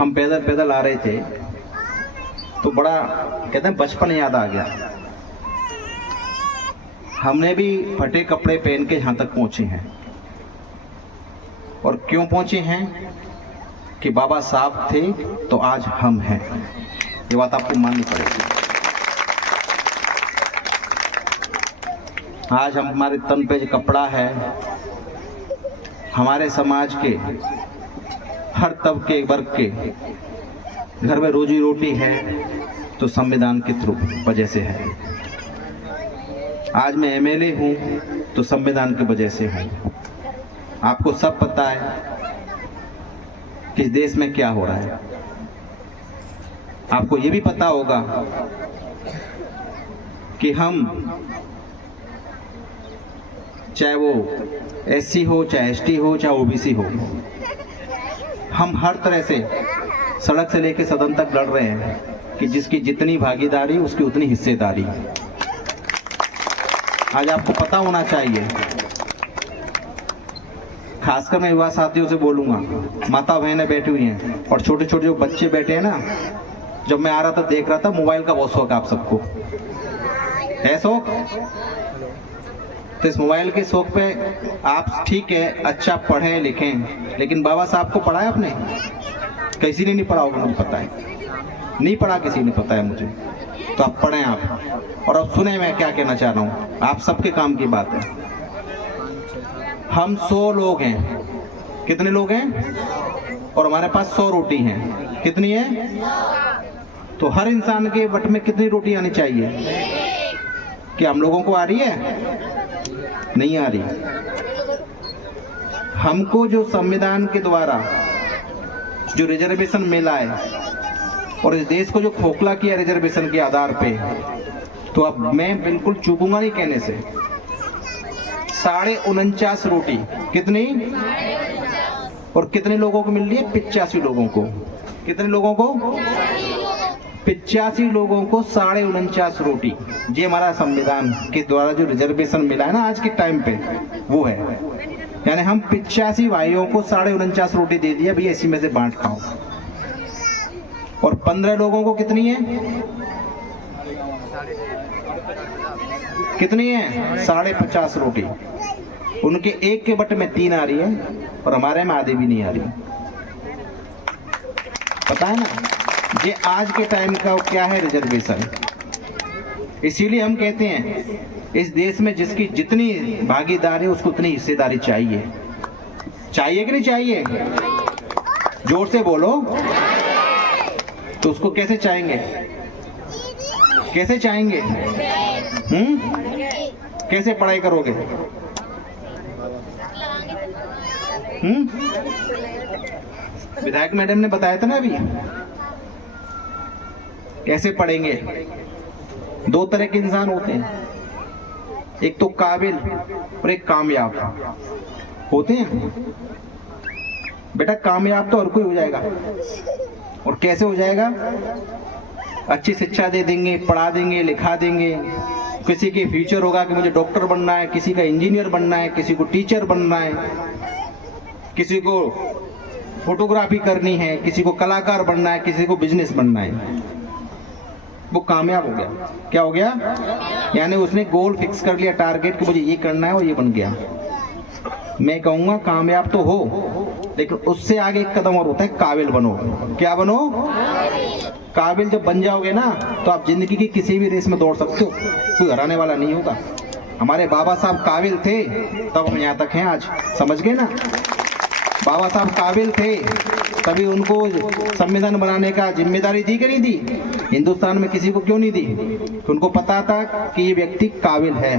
हम पैदल पैदल आ रहे थे तो बड़ा कहते हैं बचपन याद आ गया। हमने भी फटे कपड़े पहन के यहाँ तक पहुंचे हैं। और क्यों पहुंचे हैं? कि बाबा साहब थे तो आज हम हैं। ये बात आपको माननी पड़ेगी। आज हमारे तन पे जो कपड़ा है, हमारे समाज के हर तबके वर्ग के घर में रोजी रोटी है तो संविधान के थ्रू वजह से है। आज मैं एमएलए हूं तो संविधान की वजह से हूं। आपको सब पता है कि इस देश में क्या हो रहा है। आपको ये भी पता होगा कि हम चाहे वो एससी हो, चाहे एसटी हो, चाहे ओबीसी हो, हम हर तरह से सड़क से लेकर सदन तक लड़ रहे हैं कि जिसकी जितनी भागीदारी उसकी उतनी हिस्सेदारी। आज आपको पता होना चाहिए, खासकर मैं युवा साथियों से बोलूंगा, माता बहनें बैठी हुई हैं और छोटे छोटे जो बच्चे बैठे हैं ना, जब मैं आ रहा था देख रहा था मोबाइल का बहुत शौक है आप सबको, है शौक? तो इस मोबाइल के शौक पे आप ठीक है अच्छा पढ़ें लिखें, लेकिन बाबा साहब को पढ़ा है आपने? किसी ने नहीं पढ़ा होगा, मुझे पता है, नहीं पढ़ा किसी ने, पता है मुझे। तो आप पढ़ें आप। और अब सुने मैं क्या कहना चाह रहा हूँ, आप सबके काम की बात है। हम 100 लोग हैं। कितने लोग हैं? और हमारे पास 100 रोटी हैं। कितनी है? तो हर इंसान के वट में कितनी रोटी आनी चाहिए? क्या हम लोगों को आ रही है? नहीं आ रही। हमको जो संविधान के द्वारा जो रिजर्वेशन मिला है और इस देश को जो खोखला किया रिजर्वेशन के आधार पे, तो अब मैं बिल्कुल चूकूंगा नहीं कहने से। 49.5 रोटी। कितनी? और कितने लोगों को मिल रही है? 85 लोगों को। कितने लोगों को? 85 लोगों को 49.5 रोटी। ये हमारा संविधान के द्वारा जो रिजर्वेशन मिला है ना आज के टाइम पे, वो है। यानी हम 85 भाइयों को 49.5 रोटी दे दिया, भैया इसी में से बांट खाओ। और 15 लोगों को कितनी है? कितनी है? 50.5 रोटी। उनके एक के बट में 3 आ रही है और हमारे में आधी भी नहीं आ रही। पता है ना, ये आज के टाइम का क्या है रिजर्वेशन। इसीलिए हम कहते हैं इस देश में जिसकी जितनी भागीदारी है उसको उतनी हिस्सेदारी चाहिए। चाहिए कि नहीं चाहिए? जोर से बोलो। तो उसको कैसे चाहेंगे? कैसे चाहेंगे? कैसे पढ़ाई करोगे? विधायक मैडम ने बताया था ना अभी, कैसे पढ़ेंगे। 2 तरह के इंसान होते हैं, एक तो काबिल और एक कामयाब होते हैं। बेटा कामयाब तो हर कोई हो जाएगा। और कैसे हो जाएगा? अच्छी शिक्षा दे देंगे, पढ़ा देंगे, लिखा देंगे। किसी के फ्यूचर होगा कि मुझे डॉक्टर बनना है, किसी का इंजीनियर बनना है, किसी को टीचर बनना है, किसी को फोटोग्राफी करनी है, किसी को कलाकार बनना है, किसी को बिजनेस बनना है। वो कामयाब हो गया। क्या हो गया? यानी उसने गोल फिक्स कर लिया, टारगेट कि मुझे ये करना है और ये बन गया। मैं कहूंगा कामयाब तो हो, लेकिन उससे आगे एक कदम और होता है, काबिल बनो। क्या बनो? काबिल जब बन जाओगे ना तो आप जिंदगी की किसी भी रेस में दौड़ सकते हो, कोई हराने वाला नहीं होगा। हमारे बाबा साहब काबिल थे तब हम यहाँ तक हैं आज। समझ गए ना? बाबा साहब काबिल थे तभी उनको संविधान बनाने का जिम्मेदारी दी कि नहीं दी? हिंदुस्तान में किसी को क्यों नहीं दी? कि उनको पता था कि ये व्यक्ति काबिल है।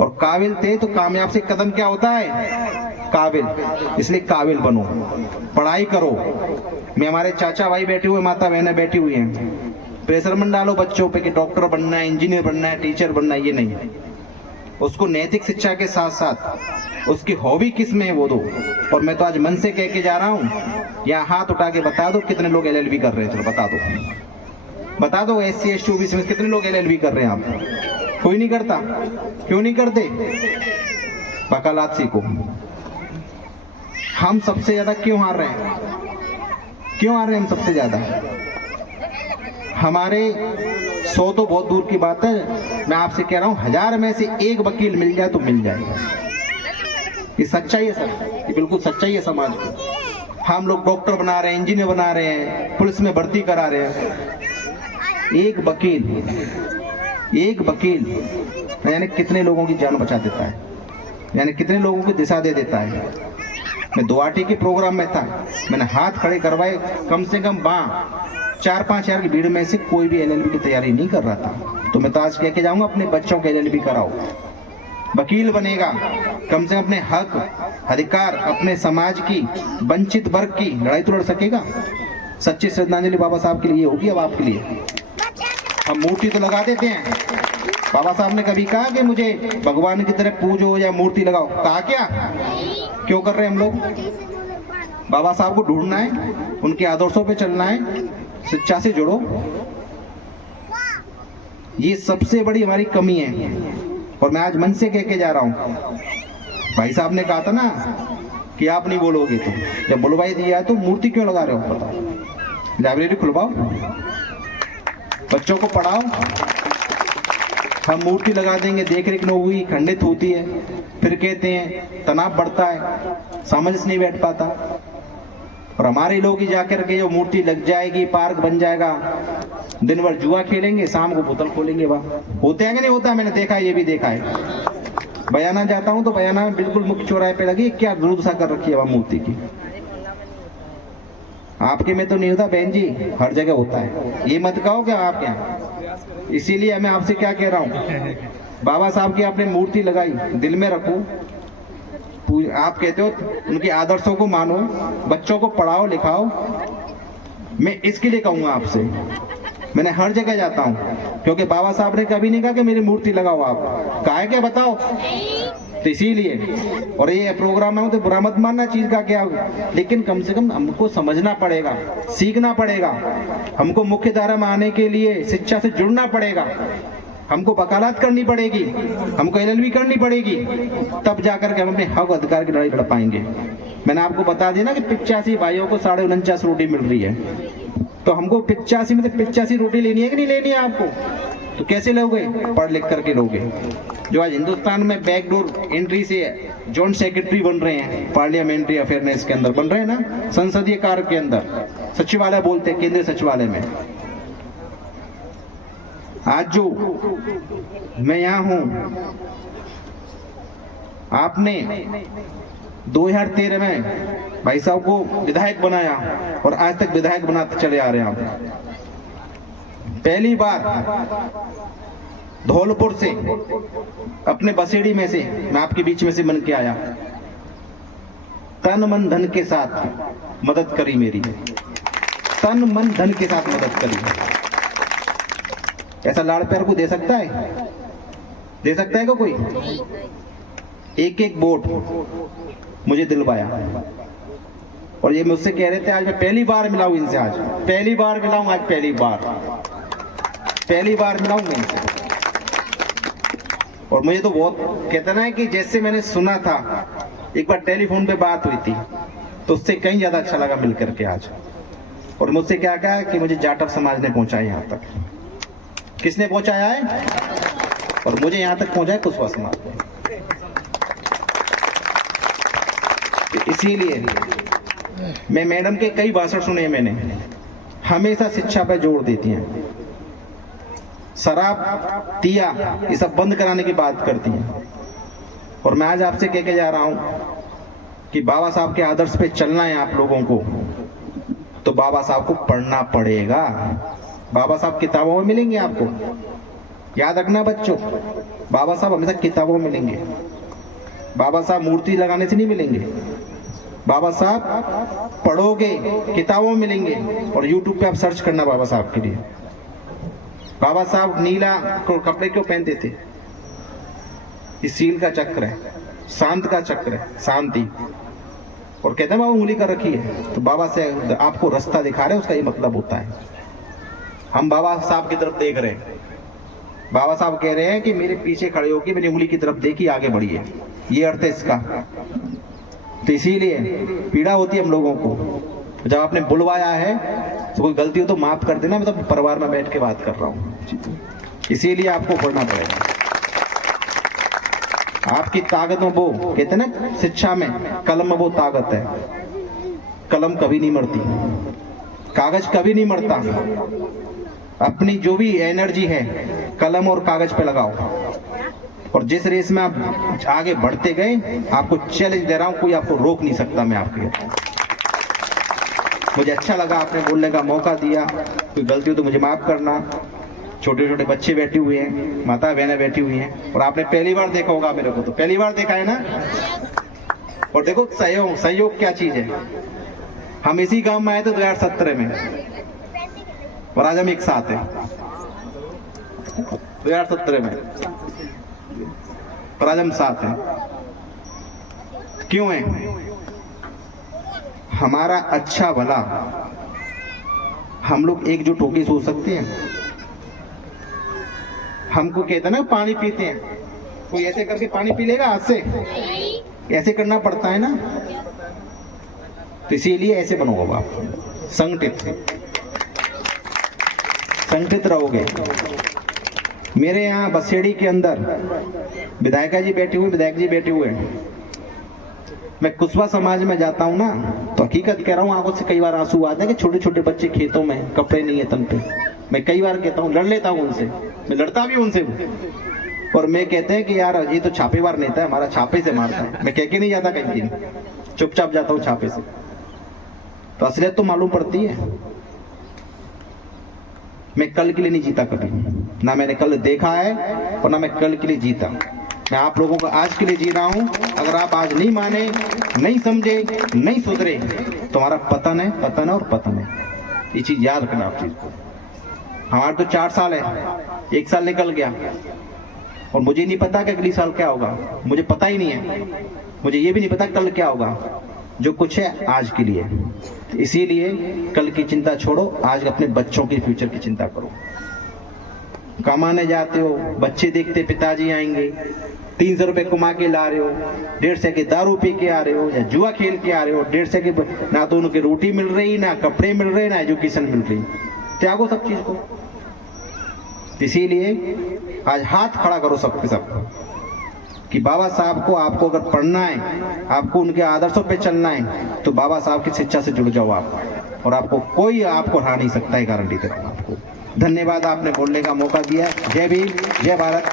और काबिल थे तो कामयाब से कदम क्या होता है? काबिल। इसलिए काबिल बनो, पढ़ाई करो। मैं हमारे चाचा भाई बैठे हुए, माता बहनें बैठी हुई हैं, प्रेशर मत डालो बच्चों पे कि डॉक्टर बनना है, इंजीनियर बनना है, टीचर बनना है। ये नहीं। उसको नैतिक शिक्षा के साथ साथ उसकी हॉबी किस में है वो दो। और मैं तो आज मन से कह के जा रहा हूँ, यहाँ हाथ उठा के बता दो कितने लोग एलएलबी कर रहे हैं। चलो बता दो, बता दो। एससी एसटी ओबीसी में कितने लोग एलएलबी कर रहे हैं? आप कोई नहीं करता। क्यों नहीं करते? वकालत सीखो। हम सबसे ज्यादा क्यों हार रहे हैं? क्यों आ रहे हैं हम सबसे ज्यादा? हमारे 100 तो बहुत दूर की बात है, मैं आपसे कह रहा हूं 1000 में से एक वकील मिल जाए तो मिल जाए। ये सच्चाई है सर, ये बिल्कुल सच्चाई है समाज की। हम लोग डॉक्टर बना रहे हैं, इंजीनियर बना रहे हैं, पुलिस में भर्ती करा रहे हैं। एक वकील यानी कितने लोगों की जान बचा देता है, यानी कितने लोगों की दिशा दे देता है। मैं दुआटी के प्रोग्राम में था, मैंने हाथ खड़े करवाए, कम से कम 4-5 हजार की भीड़ में से कोई भी एलएलबी की तैयारी नहीं कर रहा था। तो मैं तो आज कह के जाऊंगा अपने बच्चों को एलएलबी कराओ, वकील बनेगा, कम से कम अपने हक अधिकार, अपने समाज की वंचित वर्ग की लड़ाई तो लड़ सकेगा। सच्ची श्रद्धांजलि बाबा साहब के लिए होगी। अब आपके लिए हम मूर्ति तो लगा देते हैं, बाबा साहब ने कभी कहा कि मुझे भगवान की तरह पूजो या मूर्ति लगाओ? कहा क्या? क्यों कर रहे हैं हम लोग? बाबा साहब को ढूंढना है, उनके आदर्शों पे चलना है, शिक्षा से जुड़ो। ये सबसे बड़ी हमारी कमी है। और मैं आज मन से कह के जा रहा हूं, भाई साहब ने कहा था ना कि आप नहीं बोलोगे, तो जब बुलवाई दिया है तो मूर्ति क्यों लगा रहे हो? बताओ, लाइब्रेरी खुलवाओ, बच्चों को पढ़ाओ। हम मूर्ति लगा देंगे, देख रेख नहीं हुई, खंडित होती है, फिर कहते हैं तनाव बढ़ता है, समझ नहीं बैठ पाता। और हमारे लोग ही जाकर के जो मूर्ति लग जाएगी, पार्क बन जाएगा, दिन भर जुआ खेलेंगे, शाम को बोतल खोलेंगे। वहां होते हैं कि नहीं होता? मैंने देखा है, ये भी देखा है। बयाना जाता हूं तो बयाना में बिल्कुल मुख्य चौराहे पे लगी क्या दुर्दशा कर रखी है वहां मूर्ति की। आपके में तो नहीं होता बहन जी, हर जगह होता है, ये मत कहो क्या आपके यहाँ। इसीलिए मैं आपसे क्या कह रहा हूँ, बाबा साहब की आपने मूर्ति लगाई, दिल में रखो। आप कहते हो उनके आदर्शों को मानो, बच्चों को पढ़ाओ लिखाओ। मैं इसके लिए कहूंगा आपसे, मैंने हर जगह जाता हूं, क्योंकि बाबा साहब ने कभी नहीं कहा कि मेरी मूर्ति लगाओ। आप कहा है क्या? बताओ। तो इसीलिए, और ये प्रोग्राम है तो बुरा मत मानना चीज का क्या, लेकिन कम से कम हमको समझना पड़ेगा, सीखना पड़ेगा। हमको मुख्य धारा में आने के लिए शिक्षा से जुड़ना पड़ेगा, हमको वकालत करनी पड़ेगी, हमको एलएलबी करनी पड़ेगी, तब जाकर के हम अपने हक अधिकार की लड़ाई लड़ पाएंगे। मैंने आपको बता दिया ना कि 85 भाइयों को 49.5 रोटी मिल रही है, तो हमको 85 में से 85 रोटी लेनी है कि नहीं लेनी है आपको? तो कैसे लोगे? पढ़ लिख करके लोगे। जो आज हिंदुस्तान में बैकडोर एंट्री से जॉइंट सेक्रेटरी बन रहे हैं, पार्लियामेंट्री अफेयरनेस के अंदर बन रहे हैं ना, संसदीय कार्य के अंदर, सचिवालय बोलते हैं, केंद्रीय सचिवालय में। आज जो मैं यहां हूं, आपने 2013 में भाई साहब को विधायक बनाया और आज तक विधायक बनाते चले आ रहे हैं आप। पहली बार धौलपुर से, अपने बसेड़ी में से, मैं आपके बीच में से बन के आया, तन मन धन के साथ मदद करी मेरी, तन मन धन के साथ मदद करी। ऐसा लाड़ प्यार को दे सकता है? दे सकता है कोई? एक एक वोट मुझे दिलवाया, और ये मुझसे कह रहे थे आज मैं पहली बार मिला हूं इनसे, आज पहली बार मिला हूं, आज पहली बार मिला हूं इनसे। और मुझे तो बहुत कहते ना कि जैसे मैंने सुना था, एक बार टेलीफोन पे बात हुई थी, तो उससे कहीं ज्यादा अच्छा लगा मिलकर के आज। और मुझसे क्या कहा कि मुझे जाटव समाज ने पहुंचाया यहाँ तक। किसने पहुंचाया है? और मुझे यहां तक पहुंचाया कुशवाहा समाज ने। इसीलिए मैं मैडम के कई भाषण सुने, मैंने हमेशा शिक्षा पर जोर देती हैं, शराब दिया ये सब बंद कराने की बात करती हैं। और मैं आज आपसे कह के जा रहा हूं कि बाबा साहब के आदर्श पे चलना है आप लोगों को, तो बाबा साहब को पढ़ना पड़ेगा। बाबा साहब किताबों में मिलेंगे आपको, याद रखना बच्चों, बाबा साहब हमेशा किताबों में मिलेंगे। बाबा साहब मूर्ति लगाने से नहीं मिलेंगे, बाबा साहब पढ़ोगे किताबों में मिलेंगे। और YouTube पे आप सर्च करना बाबा साहब के लिए। बाबा साहब नीला कपड़े क्यों पहनते थे? ये सील का चक्र है, शांत का चक्र है, शांति। और कहते हैं बाबा उंगली कर रखी है, तो बाबा से आपको रास्ता दिखा रहे हैं, उसका ये मतलब होता है। हम बाबा साहब की तरफ देख रहे हैं, बाबा साहब कह रहे हैं कि मेरे पीछे खड़े होकर मेरी उंगली की तरफ देखी, आगे बढ़िए, ये अर्थ है इसका। तो इसीलिए पीड़ा होती है हम लोगों को, जब आपने बुलवाया है तो कोई गलती हो तो माफ कर देना, मैं तो परिवार में बैठ के बात कर रहा हूँ, इसीलिए आपको पढ़ना पड़ेगा। आपकी ताकत में वो कहते हैं ना शिक्षा में, कलम में वो ताकत है। कलम कभी नहीं मरती, कागज कभी नहीं मरता। अपनी जो भी एनर्जी है कलम और कागज पे लगाओ, और जिस रेस में आप आगे बढ़ते गए, आपको चैलेंज दे रहा हूं, कोई आपको रोक नहीं सकता। मैं आपके मुझे अच्छा लगा, आपने बोलने का मौका दिया। कोई गलती हो तो मुझे माफ करना। छोटे छोटे बच्चे बैठे हुए हैं, माता बहनें बैठी हुई हैं, और आपने पहली बार देखा होगा मेरे को, तो पहली बार देखा है ना। और देखो सहयोग, सहयोग क्या चीज है। हम इसी गांव में आए थे 2017 में, और आज हम एक साथ हैं 2017 में, और आज हम साथ हैं। क्यों है? हमारा अच्छा भला हम लोग एकजुट होकर सोच सकते हैं। हमको कहते हैं ना पानी पीते हैं, कोई ऐसे करके पानी पी लेगा हाथ से? ऐसे करना पड़ता है ना। तो इसीलिए ऐसे बनोगे आप, संगठित रहोगे। मेरे यहाँ बसेड़ी के अंदर विधायिका जी बैठी हुई, विधायक जी बैठे हुए हैं। मैं कुशवा समाज में जाता हूँ ना, तो हकीकत कह रहा हूँ, आंखों से कई बार आंसू आते हैं कि छोटे छोटे बच्चे खेतों में, कपड़े नहीं है तन पे। मैं कई बार कहता हूँ, लड़ लेता हूँ उनसे, मैं लड़ता भी उनसे, और मैं कहते हैं कि यार ये तो छापेवार नेता है हमारा, छापे से मारता है। मैं कह के नहीं जाता कहीं, चुपचाप जाता हूँ छापे से। तो असलियत तो मालूम पड़ती है। मैं कल के लिए नहीं जीता कभी, ना मैंने कल देखा है और ना मैं कल के लिए जीता। मैं आप लोगों को आज के लिए जी रहा हूं। अगर आप आज नहीं माने, नहीं समझे, नहीं सुधरे, तो हमारा पतन है, पतन है और पतन है। ये चीज याद रखना आप चीज को। हमारे तो 4 साल है, 1 साल निकल गया, और मुझे नहीं पता कि अगली साल क्या होगा। मुझे पता ही नहीं है, मुझे ये भी नहीं पता कल क्या होगा। जो कुछ है आज के लिए, इसीलिए कल की चिंता छोड़ो, आज अपने बच्चों के फ्यूचर की चिंता करो। कमाने जाते हो, बच्चे देखते पिताजी आएंगे, 300 रुपए कमा के ला रहे हो, 150 के दारू पी के आ रहे हो, या जुआ खेल के आ रहे हो, 150 के ना तो उनकी रोटी मिल रही, ना कपड़े मिल रहे, ना एजुकेशन मिल रही। त्यागो सब चीज को। इसीलिए आज हाथ खड़ा करो सबके सब, कि बाबा साहब को, आपको अगर पढ़ना है, आपको उनके आदर्शों पे चलना है, तो बाबा साहब की शिक्षा से जुड़ जाओ आप, और आपको कोई आपको हरा नहीं सकता है, गारंटी देता हूं आपको। धन्यवाद, आपने बोलने का मौका दिया। जय भीम, जय भारत।